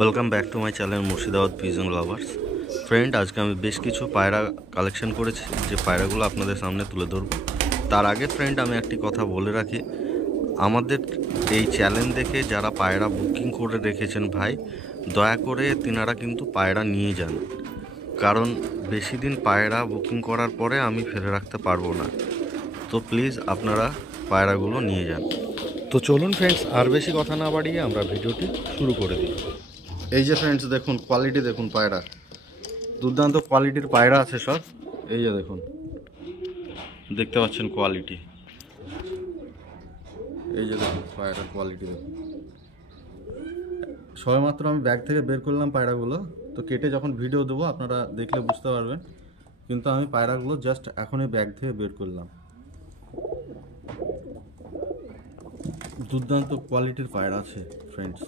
Welcome back to my channel Murshidabad pigeon lovers. Friend, আজকে আমি বেশ কিছু পায়রা কালেকশন করেছি, যে পায়রাগুলো আপনাদের সামনে তুলে ধরব। তার আগে ফ্রেন্ড, আমি একটি কথা বলে রাখি, আমাদের এই চ্যানেল দেখে যারা পায়রা বুকিং করে রেখেছেন ভাই, দয়া করে তিনারা কিন্তু পায়রা নিয়ে যান, কারণ বেশি দিন পায়রা বুকিং করার পরে আমি ফেলে রাখতে পারবো না। তো প্লিজ আপনারা পায়রাগুলো নিয়ে যান। তো চলুন ফ্রেন্ডস, আর বেশি কথা না বাড়িয়ে আমরা ভিডিওটি শুরু করে দিই। এই যে ফ্রেন্ডস দেখুন, কোয়ালিটি দেখুন, পায়রা দুর্দান্ত কোয়ালিটির পায়রা আছে সব। এই যে দেখুন, দেখতে পাচ্ছেন কোয়ালিটি। এই যে দেখুন পায়রার কোয়ালিটি দেখুন। সবেমাত্র আমি ব্যাগ থেকে বের করলাম পায়রাগুলো, তো কেটে যখন ভিডিও দেবো আপনারা দেখলে বুঝতে পারবেন, কিন্তু আমি পায়রাগুলো জাস্ট এখনই ব্যাগ থেকে বের করলাম। দুর্দান্ত কোয়ালিটির পায়রা আছে ফ্রেন্ডস,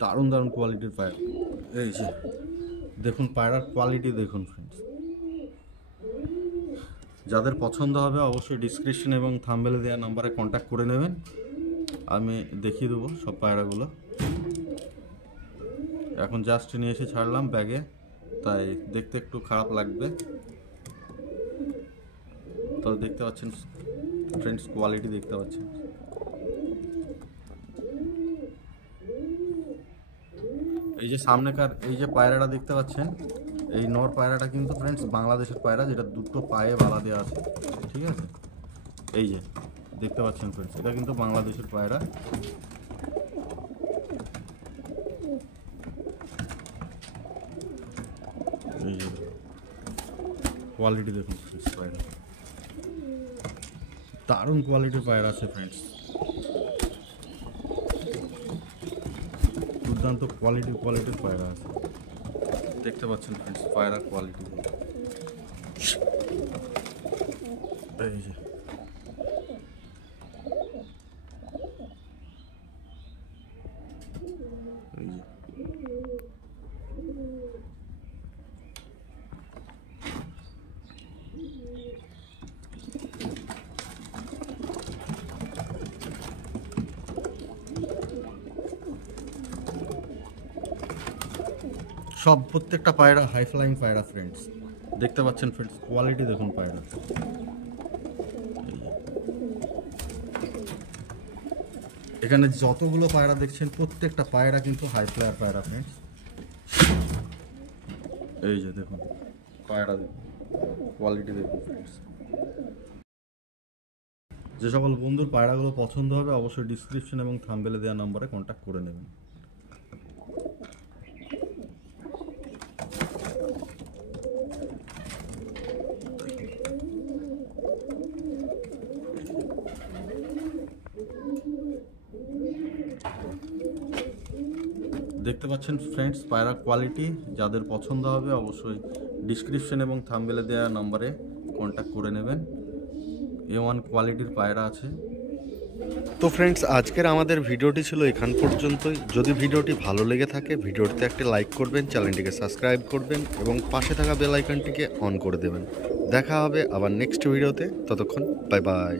দারুণ দারুণ কোয়ালিটির পায়রা। এই যে দেখুন পায়রার কোয়ালিটি দেখুন ফ্রেন্ডস। যাদের পছন্দ হবে অবশ্যই ডিসক্রিপশন এবং থাম্বনেলে দেওয়া নাম্বারে কন্ট্যাক্ট করে নেবেন, আমি দেখিয়ে দেবো সব পায়রাগুলো। এখন জাস্ট নিয়ে এসে ছাড়লাম ব্যাগে, তাই দেখতে একটু খারাপ লাগবে, তবে দেখতে পাচ্ছেন ফ্রেন্ডস কোয়ালিটি দেখতে পাচ্ছেন। এই যে সামনেকার এই যে পায়রাটা দেখতে পাচ্ছেন, এই নর পায়রাটা কিন্তু ফ্রেন্ডস বাংলাদেশের পায়রা, যেটা দুটো পায়ে বালা দেওয়া আছে, ঠিক আছে। এই যে দেখতে পাচ্ছেন ফ্রেন্ডস, এটা কিন্তু বাংলাদেশের পায়রা। এই যে কোয়ালিটি দেখুন ফ্রেন্ডস, পায়রা দারুণ কোয়ালিটির পায়রা আছে ফ্রেন্ডস, দুর্দান্ত কোয়ালিটির পায়রা আছে। দেখতে পাচ্ছেন ফ্রেন্ডস পায়রার কোয়ালিটি। এই যে সব প্রত্যেকটা পায়রা হাই ফ্লাইং পায়রা ফ্রেন্ডস, দেখতে পাচ্ছেন ফ্রেন্ডস কোয়ালিটি দেখুন পায়রা। এখানে যতগুলো পায়রা দেখছেন প্রত্যেকটা পায়রা কিন্তু হাই ফ্লায়ার পায়রা ফ্রেন্ডস। এই যে দেখুন পায়রা দেখুন, কোয়ালিটি দেখুন ফ্রেন্ডস। যে সকল বন্ধুর পায়রাগুলো পছন্দ হবে অবশ্যই ডিসক্রিপশন এবং থাম্বনেলে দেওয়া নম্বরে কন্ট্যাক্ট করে নেবেন। দেখতে পাচ্ছেন ফ্রেন্ডস পায়রা কোয়ালিটি, যাদের পছন্দ হবে অবশ্যই ডিসক্রিপশন এবং থাম্বনেলে দেওয়া নম্বরে কন্ট্যাক্ট করে নেবেন। A1 কোয়ালিটির পায়রা আছে। তো ফ্রেন্ডস, আজকের আমাদের ভিডিওটি ছিল এখান পর্যন্তই। যদি ভিডিওটি ভালো লেগে থাকে ভিডিওটিতে একটি লাইক করবেন, চ্যানেলটিকে সাবস্ক্রাইব করবেন এবং পাশে থাকা বেল আইকনটিকে অন করে দেবেন। দেখা হবে আবার নেক্সট ভিডিওতে, ততক্ষণ বাই বাই।